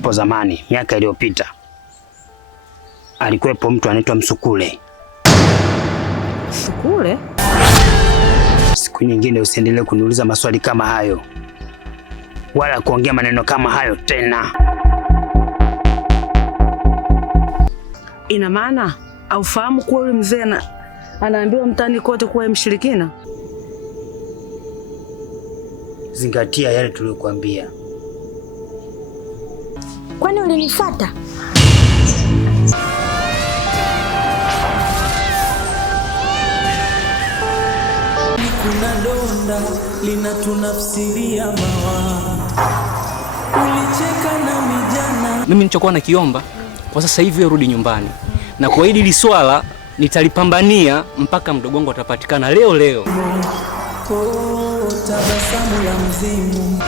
Hapo zamani, miaka iliyopita, alikuwepo mtu anaitwa Msukule. Msukule? Siku nyingine usiendelee kuniuliza maswali kama hayo, wala kuongea maneno kama hayo tena. Ina maana aufahamu kuwa yule mzee anaambiwa mtani kote kuwa mshirikina? Zingatia yale tuliyokuambia. Kwani ulinifuata? Kuna donda linatunafsiria mawa. Ulicheka na mijana. Mimi nilichokuwa nakiomba kwa sasa hivi rudi nyumbani, na kwa hili swala nitalipambania mpaka mdogo wangu atapatikana leo. Tabasamu la mzimu.